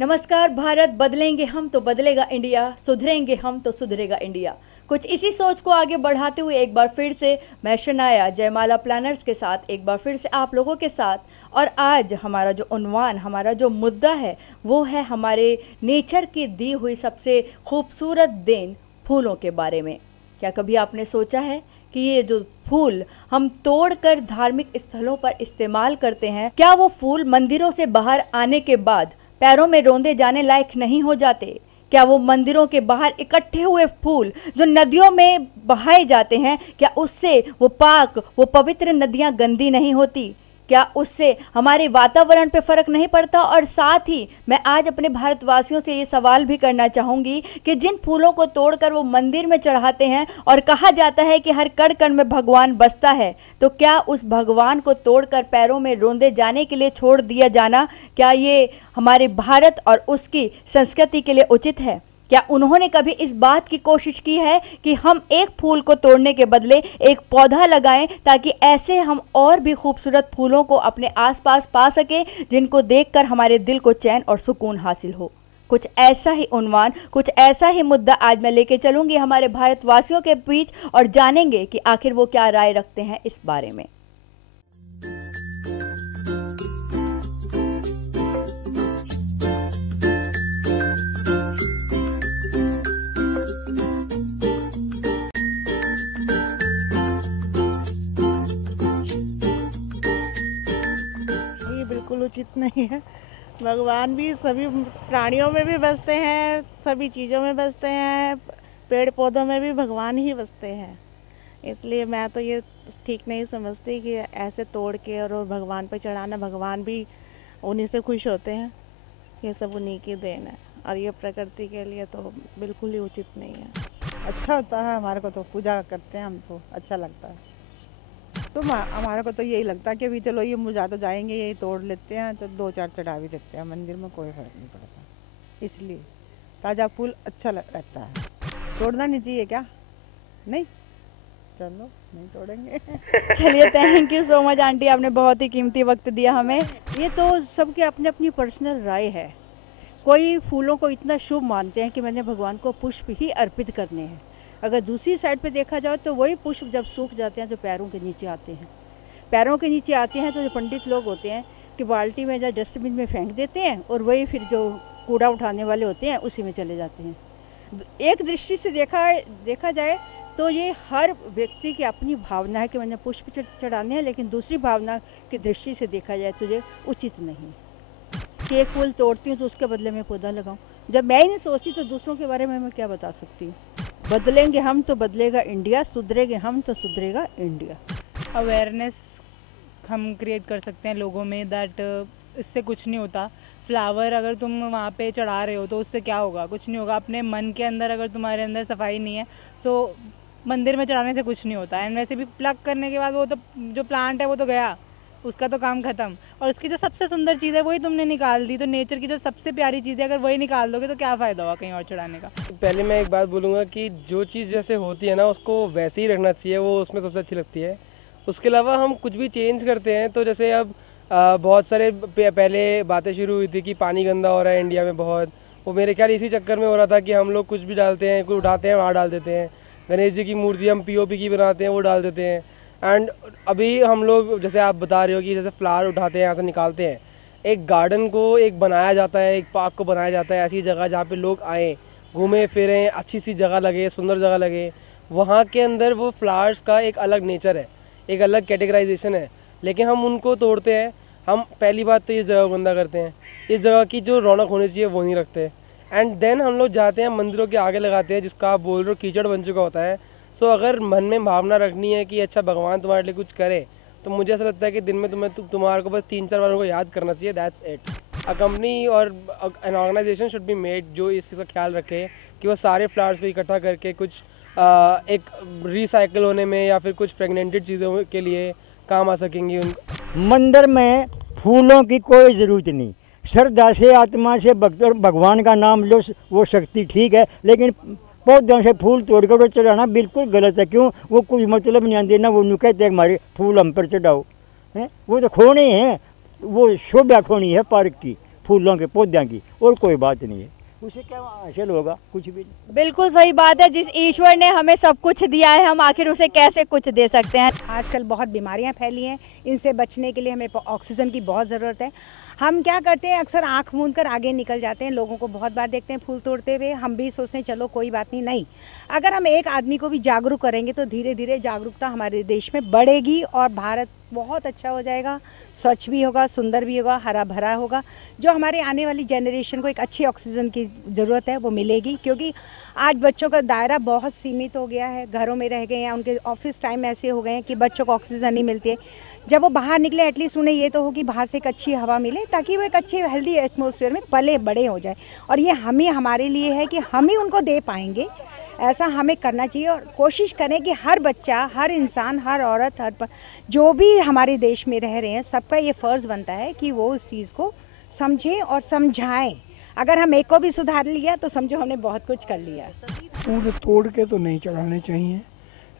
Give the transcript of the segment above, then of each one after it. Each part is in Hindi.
नमस्कार भारत, बदलेंगे हम तो बदलेगा इंडिया, सुधरेंगे हम तो सुधरेगा इंडिया। कुछ इसी सोच को आगे बढ़ाते हुए एक बार फिर से मैं शनाया जयमाला प्लानर्स के साथ एक बार फिर से आप लोगों के साथ। और आज हमारा जो उन्वान, हमारा जो मुद्दा है वो है हमारे नेचर की दी हुई सबसे खूबसूरत देन फूलों के बारे में। क्या कभी आपने सोचा है कि ये जो फूल हम तोड़कर धार्मिक स्थलों पर इस्तेमाल करते हैं, क्या वो फूल मंदिरों से बाहर आने के बाद पैरों में रौंदे जाने लायक नहीं हो जाते? क्या वो मंदिरों के बाहर इकट्ठे हुए फूल जो नदियों में बहाए जाते हैं, क्या उससे वो पाक, वो पवित्र नदियां गंदी नहीं होती? क्या उससे हमारे वातावरण पे फर्क नहीं पड़ता? और साथ ही मैं आज अपने भारतवासियों से ये सवाल भी करना चाहूँगी कि जिन फूलों को तोड़कर वो मंदिर में चढ़ाते हैं और कहा जाता है कि हर कण कण में भगवान बसता है, तो क्या उस भगवान को तोड़कर पैरों में रौंदे जाने के लिए छोड़ दिया जाना, क्या ये हमारे भारत और उसकी संस्कृति के लिए उचित है? क्या उन्होंने कभी इस बात की कोशिश की है कि हम एक फूल को तोड़ने के बदले एक पौधा लगाएं, ताकि ऐसे हम और भी खूबसूरत फूलों को अपने आसपास पा सकें, जिनको देखकर हमारे दिल को चैन और सुकून हासिल हो? कुछ ऐसा ही उन्वान, कुछ ऐसा ही मुद्दा आज मैं लेके चलूंगी हमारे भारतवासियों के बीच और जानेंगे कि आखिर वो क्या राय रखते हैं इस बारे में। बिल्कुल उचित नहीं है। भगवान भी सभी प्राणियों में भी बसते हैं, सभी चीज़ों में बसते हैं, पेड़ पौधों में भी भगवान ही बसते हैं। इसलिए मैं तो ये ठीक नहीं समझती कि ऐसे तोड़ के और भगवान पे चढ़ाना। भगवान भी उन्हीं से खुश होते हैं, ये सब उन्हीं की देन है और ये प्रकृति के लिए तो बिल्कुल ही उचित नहीं है। अच्छा होता है, हमारे को तो पूजा करते हैं हम, तो अच्छा लगता है। तो हमारे को तो यही लगता है कि अभी चलो ये मुरझा तो जाएंगे, यही तोड़ लेते हैं तो 2-4 चढ़ा भी देते हैं मंदिर में, कोई फर्क नहीं पड़ता। इसलिए ताज़ा फूल अच्छा रहता है। तोड़ना नहीं चाहिए क्या? नहीं, चलो नहीं तोड़ेंगे। चलिए, thank you so much aunty, आपने बहुत ही कीमती वक्त दिया हमें। ये तो सबके अपनी अपनी पर्सनल राय है। कोई फूलों को इतना शुभ मानते हैं कि मैंने भगवान को पुष्प ही अर्पित करने हैं। अगर दूसरी साइड पे देखा जाए तो वही पुष्प जब सूख जाते हैं तो पैरों के नीचे आते हैं। पैरों के नीचे आते हैं तो जो पंडित लोग होते हैं कि बाल्टी में या डस्टबिन में फेंक देते हैं और वही फिर जो कूड़ा उठाने वाले होते हैं उसी में चले जाते हैं। एक दृष्टि से देखा जाए तो ये हर व्यक्ति की अपनी भावना है कि मैंने पुष्प चढ़ाने हैं, लेकिन दूसरी भावना की दृष्टि से देखा जाए तो ये उचित नहीं कि एक फूल तोड़ती हूँ तो उसके बदले में पौधा लगाऊँ। जब मैं ही नहीं सोचती तो दूसरों के बारे में मैं क्या बता सकती हूँ। बदलेंगे हम तो बदलेगा इंडिया, सुधरेंगे हम तो सुधरेगा इंडिया। अवेयरनेस हम क्रिएट कर सकते हैं लोगों में, दैट इससे कुछ नहीं होता। फ्लावर अगर तुम वहाँ पे चढ़ा रहे हो तो उससे क्या होगा? कुछ नहीं होगा। अपने मन के अंदर अगर तुम्हारे अंदर सफाई नहीं है, सो मंदिर में चढ़ाने से कुछ नहीं होता। एंड वैसे भी प्लग करने के बाद वो तो जो प्लांट है वो तो गया, उसका तो काम खत्म। और उसकी जो सबसे सुंदर चीज़ है वही तुमने निकाल दी। तो नेचर की जो सबसे प्यारी चीज़ है, अगर वही निकाल दोगे तो क्या फ़ायदा होगा कहीं और चढ़ाने का? पहले मैं एक बात बोलूँगा कि जो चीज़ जैसे होती है ना उसको वैसे ही रखना चाहिए, वो उसमें सबसे अच्छी लगती है। उसके अलावा हम कुछ भी चेंज करते हैं तो जैसे अब बहुत सारे पहले बातें शुरू हुई थी कि पानी गंदा हो रहा है इंडिया में बहुत, वो मेरे ख्याल इसी चक्कर में हो रहा था कि हम लोग कुछ भी डालते हैं, कुछ उठाते हैं वहाँ डाल देते हैं। गणेश जी की मूर्ति हम POP की बनाते हैं, वो डाल देते हैं। एंड अभी हम लोग जैसे आप बता रहे हो कि जैसे फ्लावर उठाते हैं, यहाँ से निकालते हैं, एक गार्डन को एक बनाया जाता है, एक पार्क को बनाया जाता है, ऐसी जगह जहाँ पे लोग आएँ, घूमें फिरें, अच्छी सी जगह लगे, सुंदर जगह लगे। वहाँ के अंदर वो फ्लावर्स का एक अलग नेचर है, एक अलग कैटेगराइजेशन है, लेकिन हम उनको तोड़ते हैं। हम पहली बात तो इस जगह को गंदा करते हैं, इस जगह की जो रौनक होनी चाहिए वो नहीं रखते। एंड देन हम लोग जाते हैं मंदिरों के आगे लगाते हैं, जिसका आप बोल रहे हो कीचड़ बन चुका होता है। सो अगर मन में भावना रखनी है कि अच्छा भगवान तुम्हारे लिए कुछ करे, तो मुझे ऐसा लगता है कि दिन में तुम्हारे को बस 3-4 बार उनको याद करना चाहिए, दैट्स इट। अ कंपनी और an organisation should be made जो इस चीज़ का ख्याल रखे कि वो सारे फ्लावर्स को इकट्ठा करके कुछ एक रिसाइकिल होने में या फिर कुछ फ्रेगनेंटेड चीज़ों के लिए काम आ सकेंगी। उनको मंदिर में फूलों की कोई ज़रूरत नहीं। श्रद्धा से, आत्मा से भगवान का नाम लो, वो शक्ति ठीक है, लेकिन पौधों से फूल तोड़कर चढ़ाना बिल्कुल गलत है। क्यों? वो कोई मतलब नहीं आते ना, वो नु कहते हैं हमारे फूल हम पर चढ़ाओ हैं, वो तो खोने हैं, वो शोभा खोनी है पार्क की। फूलों के पौधों की, और कोई बात नहीं है। उसे क्या हासिल होगा? कुछ भी नहीं। बिल्कुल सही बात है। जिस ईश्वर ने हमें सब कुछ दिया है, हम आखिर उसे कैसे कुछ दे सकते हैं। आजकल बहुत बीमारियां फैली हैं, इनसे बचने के लिए हमें ऑक्सीजन की बहुत ज़रूरत है। हम क्या करते हैं, अक्सर आंख मूंद कर आगे निकल जाते हैं। लोगों को बहुत बार देखते हैं फूल तोड़ते हुए, हम भी सोचते हैं चलो कोई बात नहीं। नहीं, अगर हम एक आदमी को भी जागरूक करेंगे तो धीरे धीरे जागरूकता हमारे देश में बढ़ेगी और भारत बहुत अच्छा हो जाएगा, स्वच्छ भी होगा, सुंदर भी होगा, हरा भरा होगा। जो हमारे आने वाली जनरेशन को एक अच्छी ऑक्सीजन की ज़रूरत है वो मिलेगी, क्योंकि आज बच्चों का दायरा बहुत सीमित हो गया है, घरों में रह गए हैं, उनके ऑफिस टाइम ऐसे हो गए हैं कि बच्चों को ऑक्सीजन नहीं मिलती है। जब वो बाहर निकले एटलीस्ट उन्हें ये तो हो कि बाहर से एक अच्छी हवा मिले, ताकि वो एक अच्छे हेल्दी एटमॉस्फेयर में पले बड़े हो जाए। और ये हम ही हमारे लिए है कि हम ही उनको दे पाएंगे, ऐसा हमें करना चाहिए। और कोशिश करें कि हर बच्चा, हर इंसान, हर औरत, जो भी हमारे देश में रह रहे हैं, सबका ये फ़र्ज़ बनता है कि वो उस चीज़ को समझें और समझाएं। अगर हम एक को भी सुधार लिया तो समझो हमने बहुत कुछ कर लिया। फूल तोड़ के तो नहीं चढ़ाने चाहिए,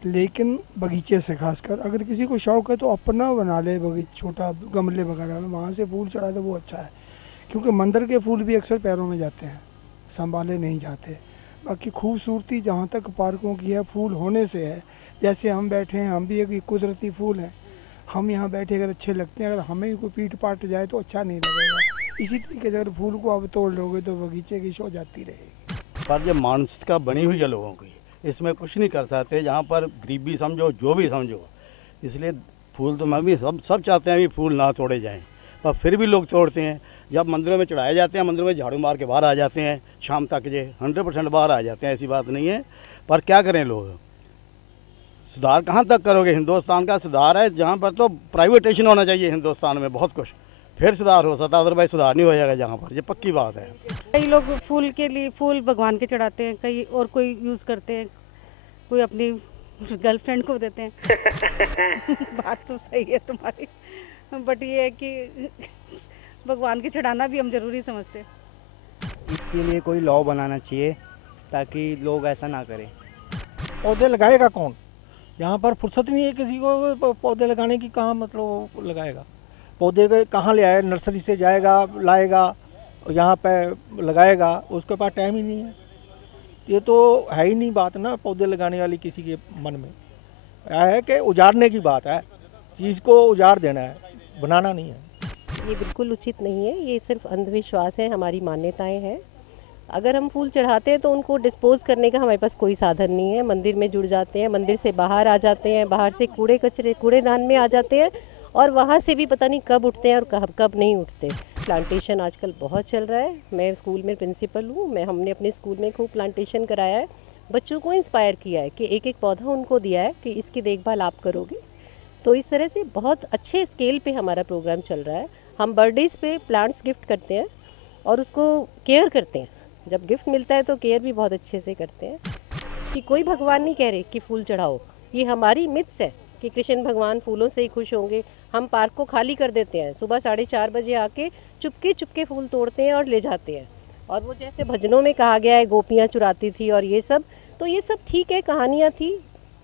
लेकिन बगीचे से खासकर अगर किसी को शौक़ है तो अपना बना ले बगीचा, छोटा गमले वगैरह में, वहाँ से फूल चढ़ा दे, वो अच्छा है। क्योंकि मंदिर के फूल भी अक्सर पैरों में जाते हैं, संभाले नहीं जाते। बाकी खूबसूरती जहाँ तक पार्कों की है, फूल होने से है। जैसे हम बैठे हैं, हम भी एक कुदरती फूल हैं, हम यहाँ बैठे अगर अच्छे लगते हैं, अगर हमें कोई पीट पाट जाए तो अच्छा नहीं लगेगा। इसी तरीके से अगर फूल को आप तोड़ लोगे तो बगीचे की शो जाती रहेगी। पर जो मानसिकता बनी हुई है लोगों की, इसमें कुछ नहीं कर सकते। यहाँ पर गरीबी समझो, जो भी समझो, इसलिए फूल तो मैं भी सब चाहते हैं भी फूल ना तोड़े जाएं, पर फिर भी लोग तोड़ते हैं। जब मंदिरों में चढ़ाए जाते हैं, मंदिर में झाड़ू मार के बाहर आ जाते हैं, शाम तक जे 100% बाहर आ जाते हैं, ऐसी बात नहीं है। पर क्या करें लोग, सुधार कहाँ तक करोगे? हिंदुस्तान का सुधार है जहाँ पर तो प्राइवेटेशन होना चाहिए हिंदुस्तान में बहुत कुछ, फिर सुधार हो सकता है, अदरवाइज सुधार नहीं हो जाएगा जहाँ पर, ये पक्की बात है। कई लोग फूल के लिए फूल भगवान के चढ़ाते हैं, कई और कोई यूज़ करते हैं, कोई अपनी गर्लफ्रेंड को देते हैं। बात तो सही है तुम्हारी, बट ये है कि भगवान के चढ़ाना भी हम ज़रूरी समझते हैं। इसके लिए कोई लॉ बनाना चाहिए ताकि लोग ऐसा ना करें। पौधे लगाएगा कौन? यहाँ पर फुर्सत नहीं है किसी को पौधे लगाने की, कहाँ मतलब लगाएगा? पौधे के कहाँ ले आए? नर्सरी से जाएगा, लाएगा, यहाँ पे लगाएगा, उसके पास टाइम ही नहीं है। ये तो है ही नहीं बात ना पौधे लगाने वाली किसी के मन में। है कि उजाड़ने की बात है, चीज़ को उजाड़ देना है, बनाना नहीं है। ये बिल्कुल उचित नहीं है, ये सिर्फ अंधविश्वास है, हमारी मान्यताएं हैं। अगर हम फूल चढ़ाते हैं तो उनको डिस्पोज करने का हमारे पास कोई साधन नहीं है। मंदिर में जुड़ जाते हैं, मंदिर से बाहर आ जाते हैं, बाहर से कूड़े कचरे कूड़ेदान में आ जाते हैं, और वहाँ से भी पता नहीं कब उठते हैं और कब नहीं उठते। प्लांटेशन आजकल बहुत चल रहा है। मैं स्कूल में प्रिंसिपल हूँ, हमने अपने स्कूल में खूब प्लांटेशन कराया है, बच्चों को इंस्पायर किया है कि एक एक पौधा उनको दिया है कि इसकी देखभाल आप करोगे। तो इस तरह से बहुत अच्छे स्केल पे हमारा प्रोग्राम चल रहा है। हम बर्थडेज़ पे प्लांट्स गिफ्ट करते हैं और उसको केयर करते हैं। जब गिफ्ट मिलता है तो केयर भी बहुत अच्छे से करते हैं। कि कोई भगवान नहीं कह रहे कि फूल चढ़ाओ, ये हमारी मिथ्स है कि कृष्ण भगवान फूलों से ही खुश होंगे। हम पार्क को खाली कर देते हैं, सुबह 4:30 बजे आके चुपके चुपके फूल तोड़ते हैं और ले जाते हैं। और वो जैसे भजनों में कहा गया है गोपियाँ चुराती थी और ये सब, तो ये सब ठीक है, कहानियाँ थी।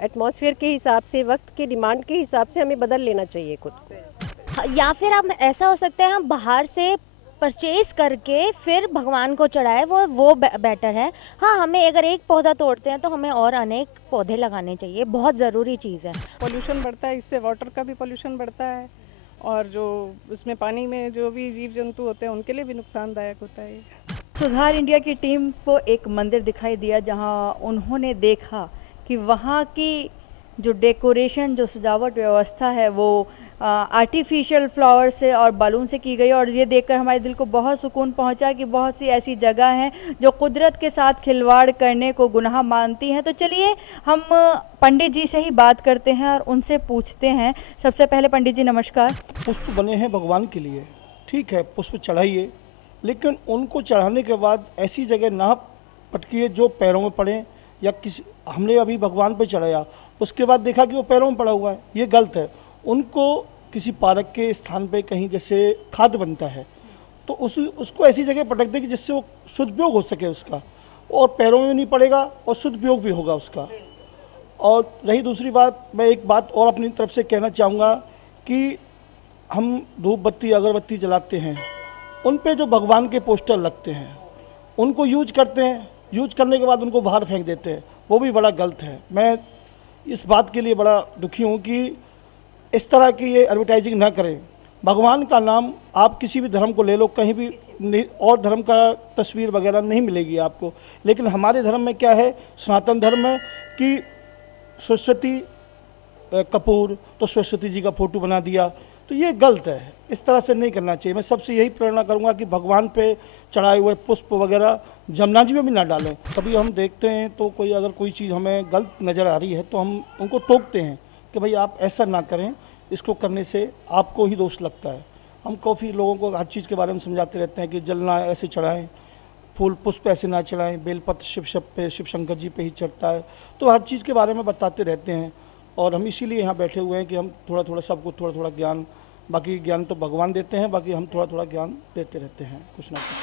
एटमॉस्फेयर के हिसाब से, वक्त के डिमांड के हिसाब से हमें बदल लेना चाहिए खुद को। या फिर हम ऐसा हो सकता है हम बाहर से परचेज करके फिर भगवान को चढ़ाए, वो बेटर है। हाँ, हमें अगर एक पौधा तोड़ते हैं तो हमें और अनेक पौधे लगाने चाहिए, बहुत ज़रूरी चीज़ है। पोल्यूशन बढ़ता है, इससे वाटर का भी पोल्यूशन बढ़ता है, और जो उसमें पानी में जो भी जीव जंतु होते हैं उनके लिए भी नुकसानदायक होता है। सुधार इंडिया की टीम को एक मंदिर दिखाई दिया जहाँ उन्होंने देखा कि वहाँ की जो डेकोरेशन, जो सजावट व्यवस्था है वो आर्टिफिशियल फ्लावर से और बलून से की गई, और ये देखकर हमारे दिल को बहुत सुकून पहुंचा कि बहुत सी ऐसी जगह हैं जो कुदरत के साथ खिलवाड़ करने को गुनाह मानती हैं। तो चलिए हम पंडित जी से ही बात करते हैं और उनसे पूछते हैं। सबसे पहले पंडित जी नमस्कार। पुष्प बने हैं भगवान के लिए, ठीक है, पुष्प चढ़ाइए, लेकिन उनको चढ़ाने के बाद ऐसी जगह ना पटकिए जो पैरों में पड़े, या किसी हमने अभी भगवान पे चढ़ाया उसके बाद देखा कि वो पैरों में पड़ा हुआ है, ये गलत है। उनको किसी पार्क के स्थान पे कहीं जैसे खाद बनता है तो उसको ऐसी जगह पटक दे कि जिससे वो सदुपयोग हो सके उसका, और पैरों में नहीं पड़ेगा और सदुपयोग भी होगा उसका। और रही दूसरी बात, मैं एक बात और अपनी तरफ से कहना चाहूँगा कि हम धूप बत्ती अगरबत्ती जलाते हैं, उन पे जो भगवान के पोस्टर लगते हैं उनको यूज करते हैं, यूज करने के बाद उनको बाहर फेंक देते हैं, वो भी बड़ा गलत है। मैं इस बात के लिए बड़ा दुखी हूँ कि इस तरह की ये एडवर्टाइजिंग ना करें। भगवान का नाम आप किसी भी धर्म को ले लो, कहीं भी और धर्म का तस्वीर वगैरह नहीं मिलेगी आपको, लेकिन हमारे धर्म में क्या है, सनातन धर्म में कि सरस्वती कपूर तो सरस्वती जी का फ़ोटो बना दिया, तो ये गलत है, इस तरह से नहीं करना चाहिए। मैं सबसे यही प्रेरणा करूंगा कि भगवान पे चढ़ाए हुए पुष्प वगैरह जमुना जी में भी ना डालें। कभी हम देखते हैं तो कोई अगर कोई चीज़ हमें गलत नज़र आ रही है तो हम उनको टोकते हैं कि भाई आप ऐसा ना करें, इसको करने से आपको ही दोष लगता है। हम काफ़ी लोगों को हर चीज़ के बारे में समझाते रहते हैं कि जलना ऐसे चढ़ाएँ, फूल पुष्प ऐसे ना चढ़ाएँ, बेलपत्र शिव शंकर जी पे ही चढ़ता है, तो हर चीज़ के बारे में बताते रहते हैं। और हम इसीलिए यहाँ बैठे हुए हैं कि हम थोड़ा थोड़ा सबको थोड़ा थोड़ा ज्ञान, बाकी ज्ञान तो भगवान देते हैं, बाकी हम थोड़ा थोड़ा ज्ञान देते रहते हैं कुछ ना कुछ।